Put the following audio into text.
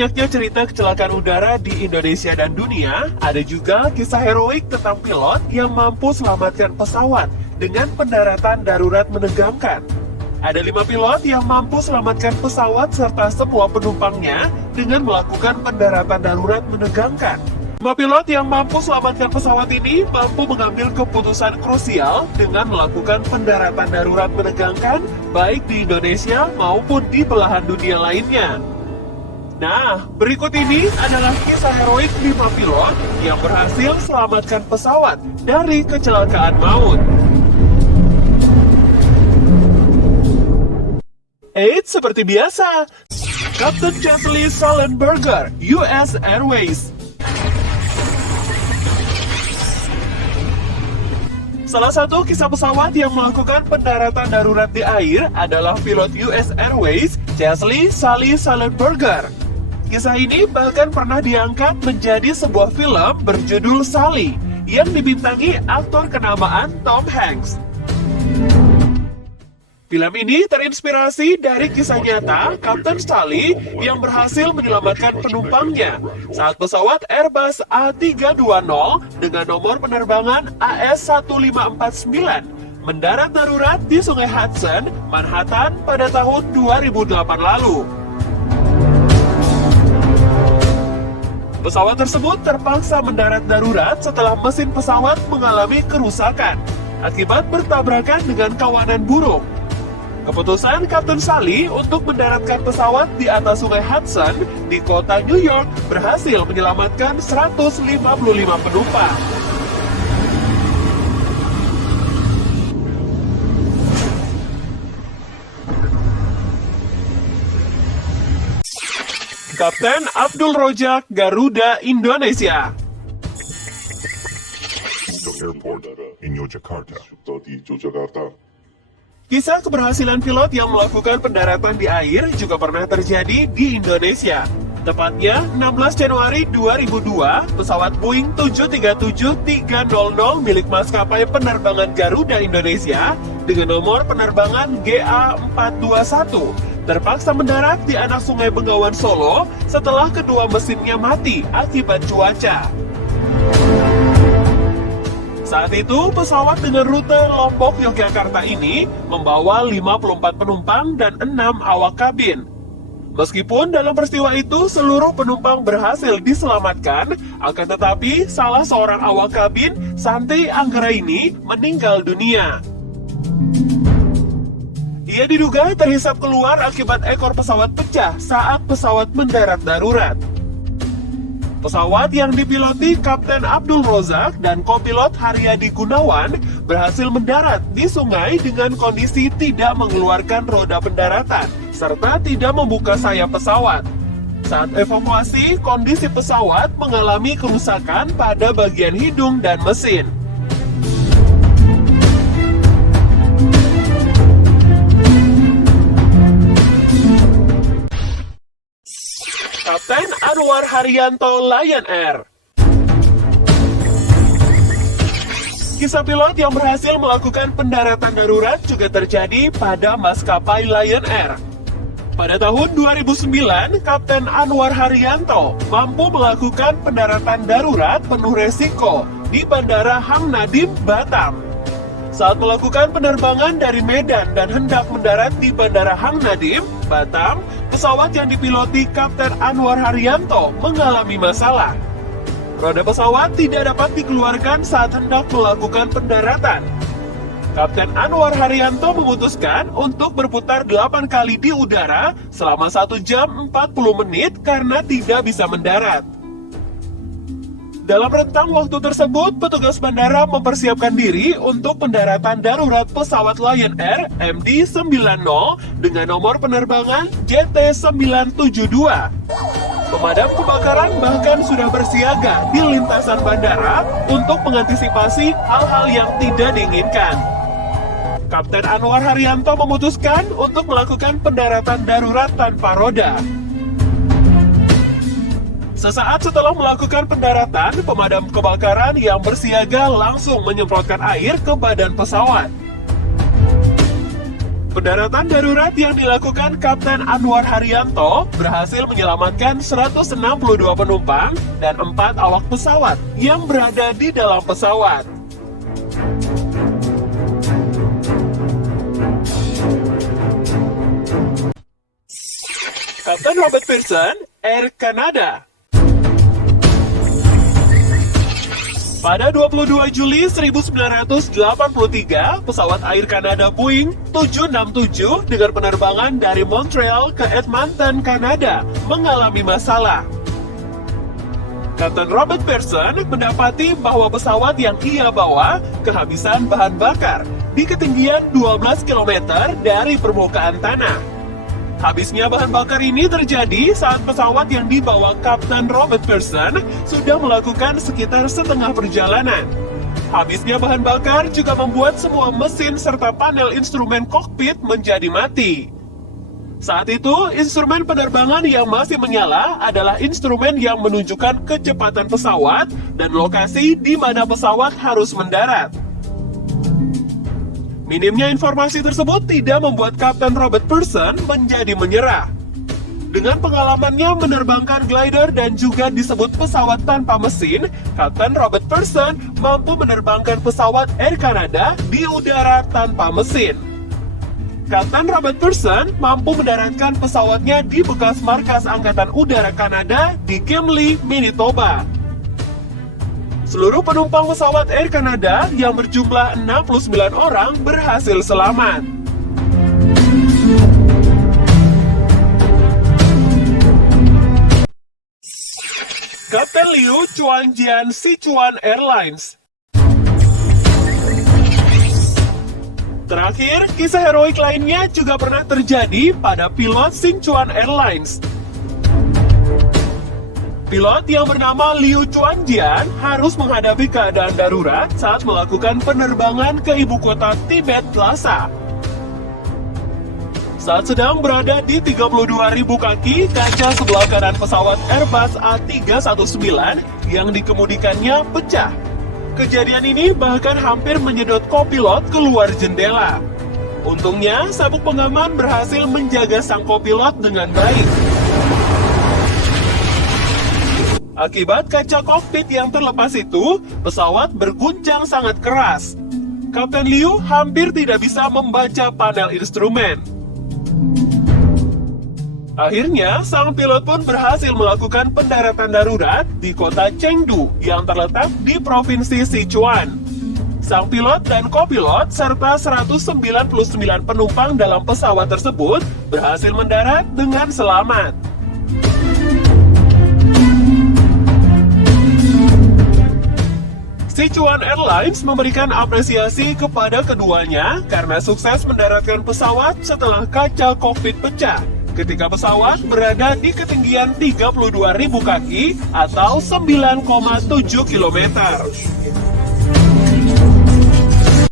banyaknya cerita kecelakaan udara di Indonesia dan dunia, ada juga kisah heroik tentang pilot yang mampu selamatkan pesawat dengan pendaratan darurat menegangkan. Ada 5 pilot yang mampu selamatkan pesawat serta semua penumpangnya dengan melakukan pendaratan darurat menegangkan. 5 pilot yang mampu selamatkan pesawat ini mampu mengambil keputusan krusial dengan melakukan pendaratan darurat menegangkan baik di Indonesia maupun di belahan dunia lainnya. Nah, berikut ini adalah kisah heroik 5 pilot yang berhasil selamatkan pesawat dari kecelakaan maut. Eits, seperti biasa, Kapten Chesley Sullenberger, US Airways. Salah satu kisah pesawat yang melakukan pendaratan darurat di air adalah pilot US Airways, Chesley Sullenberger. Kisah ini bahkan pernah diangkat menjadi sebuah film berjudul Sully yang dibintangi aktor kenamaan Tom Hanks. Film ini terinspirasi dari kisah nyata Kapten Sully yang berhasil menyelamatkan penumpangnya saat pesawat Airbus A320 dengan nomor penerbangan AS1549 mendarat darurat di Sungai Hudson, Manhattan pada tahun 2008 lalu. Pesawat tersebut terpaksa mendarat darurat setelah mesin pesawat mengalami kerusakan akibat bertabrakan dengan kawanan burung. Keputusan Kapten Sully untuk mendaratkan pesawat di atas Sungai Hudson di kota New York berhasil menyelamatkan 155 penumpang. Kapten Abdul Rojak, Garuda Indonesia. Airport in Yogyakarta. Kisah keberhasilan pilot yang melakukan pendaratan di air juga pernah terjadi di Indonesia. Tepatnya 16 Januari 2002, pesawat Boeing 737-300 milik maskapai penerbangan Garuda Indonesia dengan nomor penerbangan GA421 terpaksa mendarat di anak Sungai Bengawan Solo setelah kedua mesinnya mati akibat cuaca. Saat itu, pesawat dengan rute Lombok Yogyakarta ini membawa 54 penumpang dan 6 awak kabin. Meskipun dalam peristiwa itu seluruh penumpang berhasil diselamatkan, akan tetapi salah seorang awak kabin, Santi Anggraini, meninggal dunia. Ia diduga terhisap keluar akibat ekor pesawat pecah saat pesawat mendarat darurat. Pesawat yang dipiloti Kapten Abdul Rozak dan kopilot Haryadi Gunawan berhasil mendarat di sungai dengan kondisi tidak mengeluarkan roda pendaratan serta tidak membuka sayap pesawat. Saat evakuasi, kondisi pesawat mengalami kerusakan pada bagian hidung dan mesin. Kapten Anwar Haryanto, Lion Air. Kisah pilot yang berhasil melakukan pendaratan darurat juga terjadi pada maskapai Lion Air. Pada tahun 2009, Kapten Anwar Haryanto mampu melakukan pendaratan darurat penuh resiko di Bandara Hang Nadiem, Batam. Saat melakukan penerbangan dari Medan dan hendak mendarat di Bandara Hang Nadiem, Batam, pesawat yang dipiloti Kapten Anwar Haryanto mengalami masalah. Roda pesawat tidak dapat dikeluarkan saat hendak melakukan pendaratan. Kapten Anwar Haryanto memutuskan untuk berputar 8 kali di udara selama 1 jam 40 menit karena tidak bisa mendarat. Dalam rentang waktu tersebut, petugas bandara mempersiapkan diri untuk pendaratan darurat pesawat Lion Air MD-90 dengan nomor penerbangan JT972. Pemadam kebakaran bahkan sudah bersiaga di lintasan bandara untuk mengantisipasi hal-hal yang tidak diinginkan. Kapten Anwar Haryanto memutuskan untuk melakukan pendaratan darurat tanpa roda. Sesaat setelah melakukan pendaratan, pemadam kebakaran yang bersiaga langsung menyemprotkan air ke badan pesawat. Pendaratan darurat yang dilakukan Kapten Anwar Haryanto berhasil menyelamatkan 162 penumpang dan 4 awak pesawat yang berada di dalam pesawat. Kapten Robert Pearson, Air Canada. Pada 22 Juli 1983, pesawat Air Canada Boeing 767 dengan penerbangan dari Montreal ke Edmonton, Kanada mengalami masalah. Kapten Robert Pearson mendapati bahwa pesawat yang ia bawa kehabisan bahan bakar di ketinggian 12 km dari permukaan tanah. Habisnya bahan bakar ini terjadi saat pesawat yang dibawa Kapten Robert Pearson sudah melakukan sekitar setengah perjalanan. Habisnya bahan bakar juga membuat semua mesin serta panel instrumen kokpit menjadi mati. Saat itu, instrumen penerbangan yang masih menyala adalah instrumen yang menunjukkan kecepatan pesawat dan lokasi di mana pesawat harus mendarat. Minimnya informasi tersebut tidak membuat Kapten Robert Pearson menjadi menyerah. Dengan pengalamannya menerbangkan glider dan juga disebut pesawat tanpa mesin, Kapten Robert Pearson mampu menerbangkan pesawat Air Canada di udara tanpa mesin. Kapten Robert Pearson mampu mendaratkan pesawatnya di bekas markas Angkatan Udara Kanada di Kimley, Manitoba. Seluruh penumpang pesawat Air Canada yang berjumlah 69 orang berhasil selamat. Kapten Liu Chuanjian Sichuan Airlines. Terakhir, kisah heroik lainnya juga pernah terjadi pada pilot Sichuan Airlines. Pilot yang bernama Liu Chuanjian harus menghadapi keadaan darurat saat melakukan penerbangan ke ibu kota Tibet, Lhasa. Saat sedang berada di 32.000 kaki, kaca sebelah kanan pesawat Airbus A319 yang dikemudikannya pecah. Kejadian ini bahkan hampir menyedot kopilot keluar jendela. Untungnya, sabuk pengaman berhasil menjaga sang kopilot dengan baik. Akibat kaca kokpit yang terlepas itu, pesawat berguncang sangat keras. Kapten Liu hampir tidak bisa membaca panel instrumen. Akhirnya, sang pilot pun berhasil melakukan pendaratan darurat di kota Chengdu yang terletak di provinsi Sichuan. Sang pilot dan kopilot serta 199 penumpang dalam pesawat tersebut berhasil mendarat dengan selamat. Sichuan Airlines memberikan apresiasi kepada keduanya karena sukses mendaratkan pesawat setelah kaca kokpit pecah ketika pesawat berada di ketinggian 32.000 kaki atau 9,7 km.